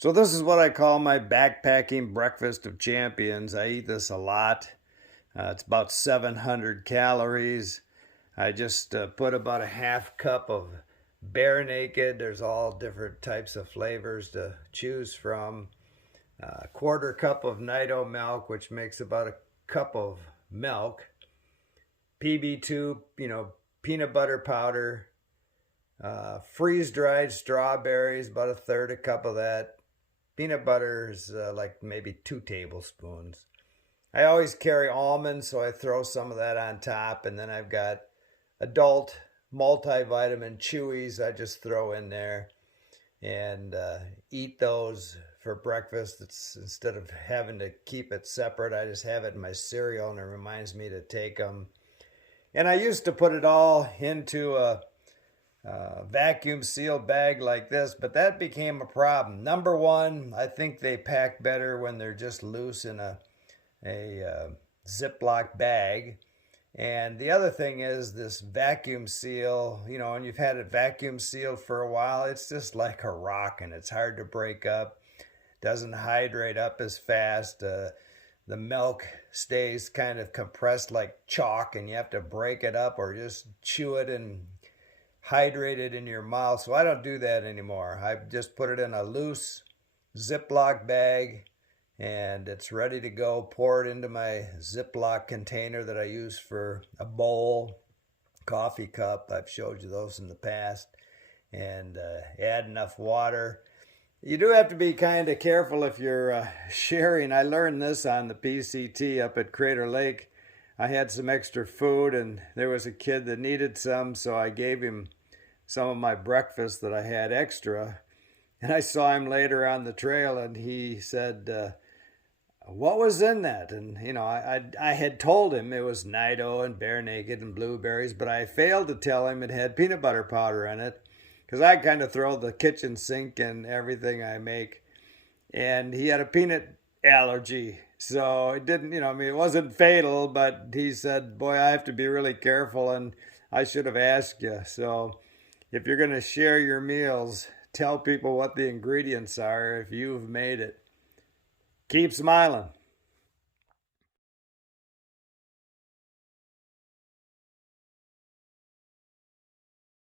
So this is what I call my backpacking breakfast of champions. I eat this a lot. It's about 700 calories. I just put about a half cup of bare naked. There's all different types of flavors to choose from. A quarter cup of Nido milk, which makes about a cup of milk. PB2, peanut butter powder. Freeze-dried strawberries, about a third a cup of that. Peanut butter is like maybe 2 tablespoons. I always carry almonds, so I throw some of that on top. And then I've got adult multivitamin chewies I just throw in there and eat those for breakfast. Instead of having to keep it separate, I just have it in my cereal and it reminds me to take them. And I used to put it all into a vacuum sealed bag like this, but that became a problem. Number one, I think they pack better when they're just loose in a Ziploc bag. And the other thing is this vacuum seal, and you've had it vacuum sealed for a while, it's just like a rock and it's hard to break up. Doesn't hydrate up as fast. The milk stays kind of compressed like chalk and you have to break it up or just chew it and hydrate it in your mouth. So I don't do that anymore. I just put it in a loose Ziploc bag and it's ready to go. Pour it into my Ziploc container that I use for a bowl, coffee cup. I've showed you those in the past. And add enough water. You do have to be kind of careful if you're sharing. I learned this on the PCT up at Crater Lake. I had some extra food and there was a kid that needed some, so I gave him some of my breakfast that I had extra. And I saw him later on the trail and he said, what was in that? And, I had told him it was Nido and Bare Naked and blueberries, but I failed to tell him it had peanut butter powder in it because I kind of throw the kitchen sink in everything I make. And he had a peanut allergy. So it didn't, it wasn't fatal, but he said, boy, I have to be really careful and I should have asked you. So if you're going to share your meals, tell people what the ingredients are if you've made it. Keep smiling.